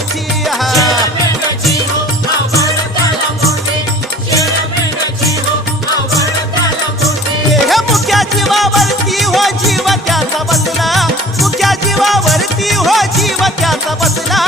मोठी हे मुक्या जीवावरती हो जीव त्याचा बसला मुक्या जीवावरती हो जीव त्याचा बसला